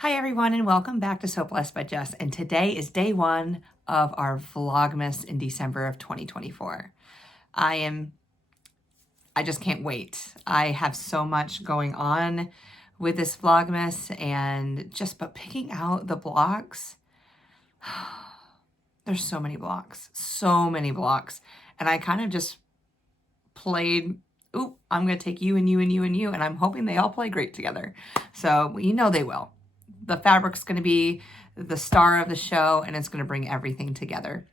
Hi everyone and welcome back to So Blessed by Jess, and today is day one of our Vlogmas in December of 2024. I just can't wait. I have so much going on with this Vlogmas and but picking out the blocks, there's so many blocks, and I kind of just played, oop, I'm gonna take you and you and you and you, and I'm hoping they all play great together. So you know they will. The fabric's going to be the star of the show, and it's going to bring everything together.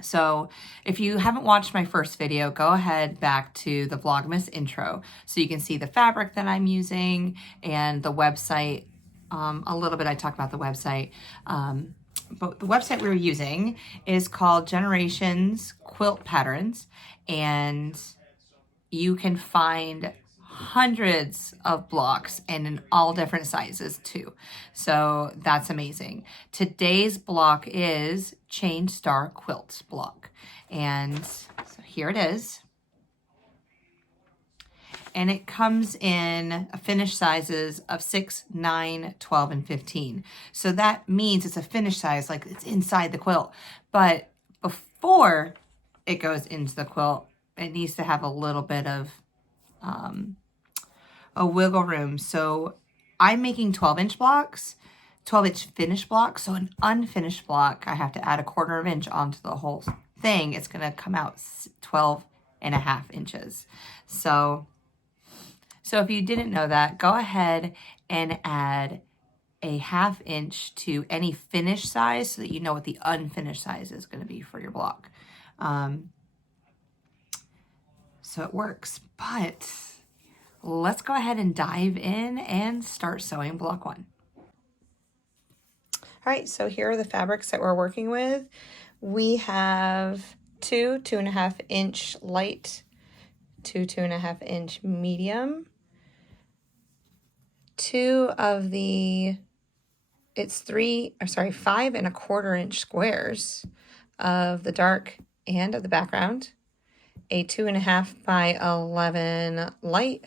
So if you haven't watched my first video, go ahead back to the Vlogmas intro so you can see the fabric that I'm using and the website. A little bit I talked about the website, but the website we were using is called Generations Quilt Patterns, and you can find hundreds of blocks and in all different sizes too. So that's amazing. Today's block is Chain Star Quilt block. And so here it is. And it comes in finished sizes of 6, 9, 12, and 15. So that means it's a finished size, like it's inside the quilt. But before it goes into the quilt, it needs to have a little bit of a wiggle room. So I'm making 12-inch blocks, 12-inch finished blocks. So an unfinished block, I have to add 1/4 inch onto the whole thing. It's going to come out 12.5 inches. So if you didn't know that, go ahead and add a 1/2 inch to any finished size so that you know what the unfinished size is going to be for your block. So it works, but let's go ahead and dive in and start sewing block one. All right, so here are the fabrics that we're working with. We have 2.5 inch light, 2.5 inch medium, 5 5.25 inch squares of the dark and of the background, a 2.5 by 11 light,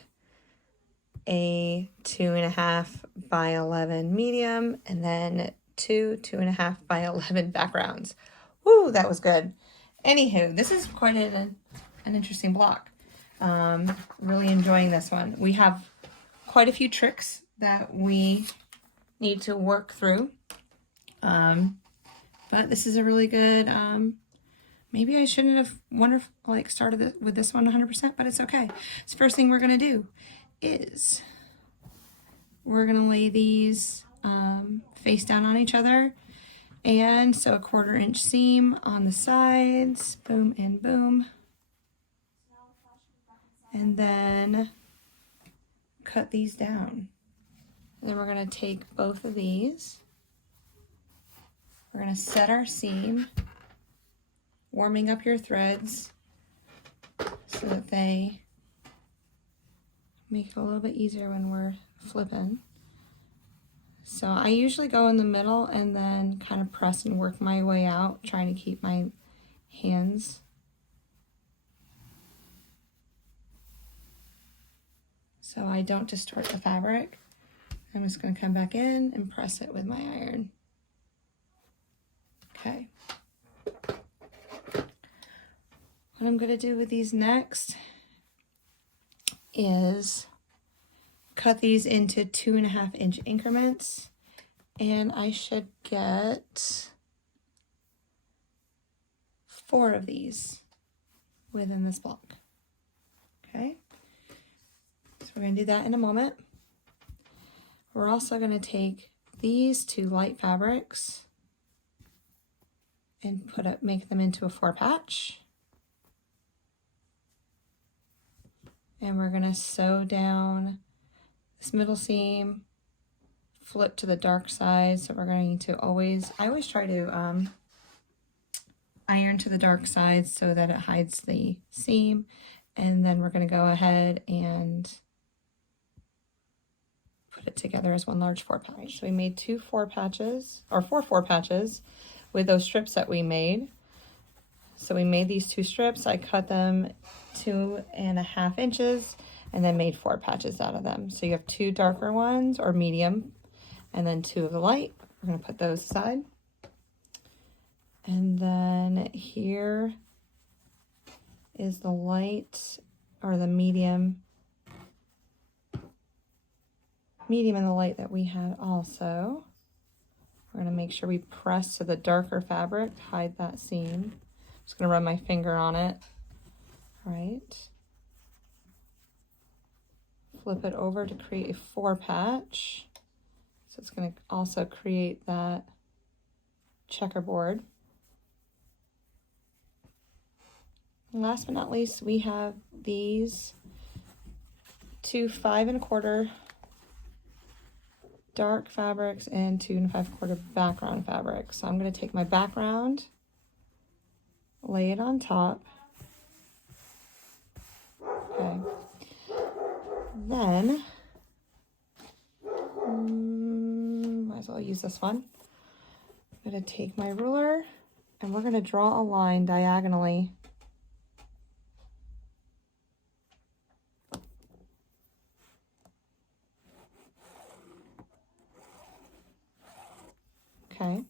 a 2.5 by 11 medium, and then 2.5 by 11 backgrounds. Woo, that was good. Anywho, this is quite an interesting block. Really enjoying this one. We have quite a few tricks that we need to work through. But this is a really good, maybe I shouldn't have started with this one 100%, but it's okay. So first thing we're going to do is we're going to lay these face down on each other, and so a 1/4 inch seam on the sides, boom and boom, and then cut these down. And then we're going to take both of these, we're going to set our seam, warming up your threads so that they make it a little bit easier when we're flipping. So I usually go in the middle and then kind of press and work my way out, trying to keep my hands so I don't distort the fabric. I'm just going to come back in and press it with my iron. Okay. What I'm going to do with these next is cut these into 2.5 inch increments, and I should get 4 of these within this block. Okay, so we're going to do that in a moment. We're also going to take these 2 light fabrics and make them into a 4-patch. And we're going to sew down this middle seam, flip to the dark side. So we're going to I always try to iron to the dark side so that it hides the seam. And then we're going to go ahead and put it together as one large 4-patch. So we made 4 4 patches with those strips that we made. So we made these 2 strips. I cut them 2.5 inches and then made 4 patches out of them. So you have 2 darker ones or medium and then 2 of the light. We're going to put those aside. And then here is the light, or the medium and the light that we had also. We're going to make sure we press to the darker fabric to hide that seam. Just going to run my finger on it. All right. Flip it over to create a 4 patch. So it's going to also create that checkerboard. And last but not least, we have these 2 5 1/4 dark fabrics and 2 5/4 background fabrics. So I'm going to take my background, lay it on top. Okay. Then, might as well use this one. I'm going to take my ruler and we're going to draw a line diagonally . Okay.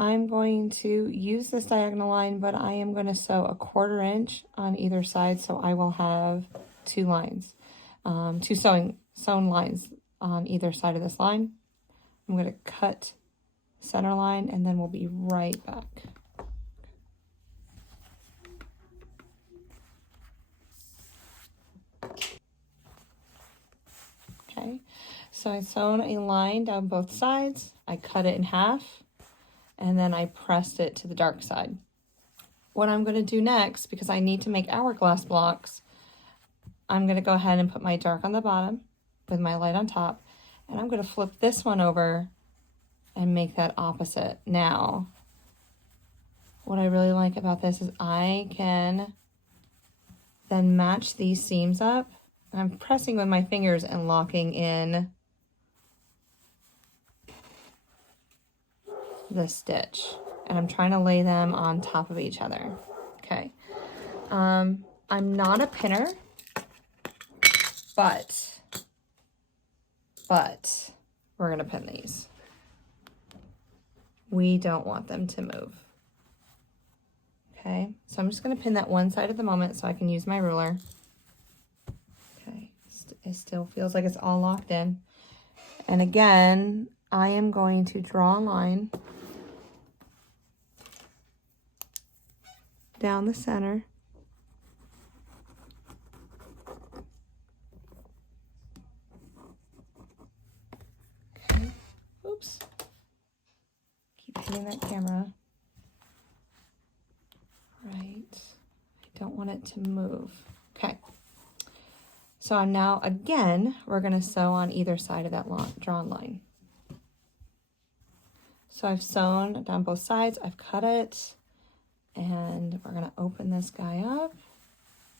I'm going to use this diagonal line, but I am going to sew a 1/4 inch on either side, so I will have 2 lines, 2 sewn lines on either side of this line. I'm going to cut center line, and then we'll be right back. Okay, so I sewn a line down both sides. I cut it in half, and then I pressed it to the dark side. What I'm going to do next, because I need to make hourglass blocks, I'm going to go ahead and put my dark on the bottom with my light on top, and I'm going to flip this one over and make that opposite. Now, what I really like about this is I can then match these seams up. I'm pressing with my fingers and locking in the stitch, and I'm trying to lay them on top of each other. Okay. I'm not a pinner, but we're gonna pin these. We don't want them to move. Okay, so I'm just gonna pin that one side at the moment so I can use my ruler. Okay, it still feels like it's all locked in. And again, I am going to draw a line down the center. Okay, oops. Keep hitting that camera. Right, I don't want it to move. Okay, so now again, we're gonna sew on either side of that drawn line. So I've sewn down both sides, I've cut it, and we're gonna open this guy up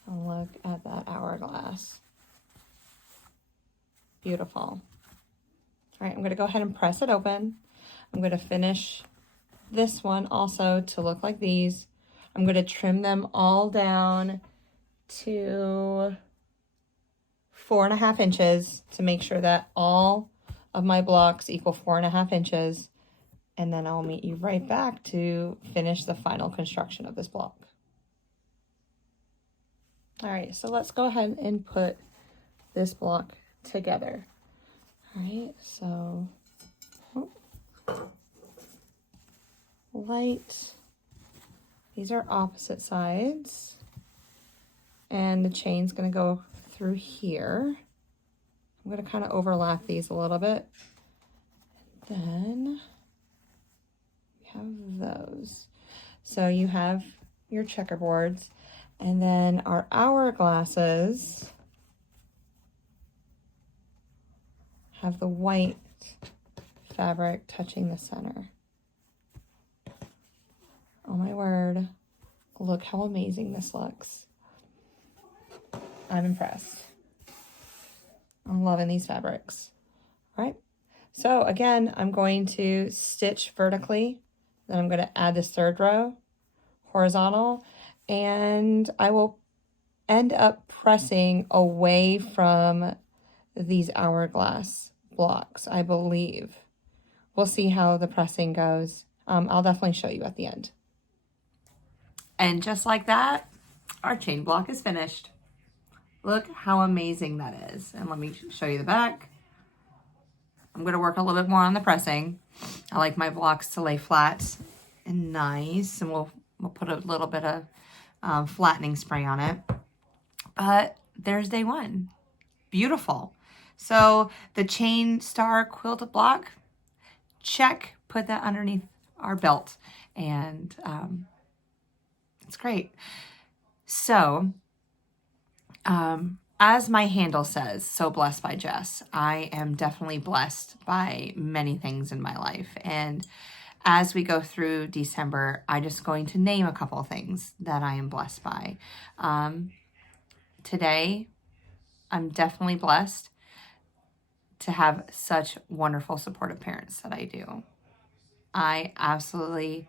and look at that hourglass. Beautiful. All right, I'm gonna go ahead and press it open. I'm gonna finish this one also to look like these. I'm gonna trim them all down to 4.5 inches to make sure that all of my blocks equal 4.5 inches. And then I'll meet you right back to finish the final construction of this block. All right, so let's go ahead and put this block together. All right, so light. These are opposite sides. And the chain's gonna go through here. I'm gonna kind of overlap these a little bit. And then have those. So you have your checkerboards, and then our hourglasses have the white fabric touching the center. Oh my word, look how amazing this looks. I'm impressed. I'm loving these fabrics. All right, so again, I'm going to stitch vertically. Then I'm going to add this 3rd row horizontal, and I will end up pressing away from these hourglass blocks, I believe. We'll see how the pressing goes. I'll definitely show you at the end. And just like that, our chain block is finished. Look how amazing that is. And let me show you the back. I'm going to work a little bit more on the pressing. I like my blocks to lay flat and nice. And we'll put a little bit of flattening spray on it. But there's day one. Beautiful. So the chain star quilt block, check. Put that underneath our belt. And it's great. So, as my handle says, so blessed by Jess, I am definitely blessed by many things in my life. And as we go through December, I'm just going to name a couple of things that I am blessed by. Today, I'm definitely blessed to have such wonderful, supportive parents that I do. I absolutely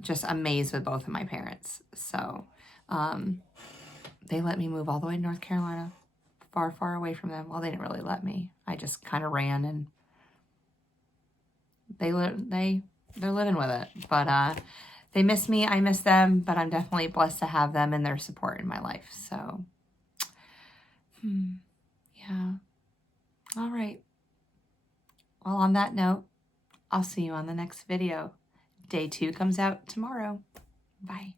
just amazed with both of my parents. So, they let me move all the way to North Carolina, far, far away from them. Well, they didn't really let me. I just kind of ran, and they're living with it. But they miss me. I miss them. But I'm definitely blessed to have them and their support in my life. So, yeah. All right. Well, on that note, I'll see you on the next video. Day 2 comes out tomorrow. Bye.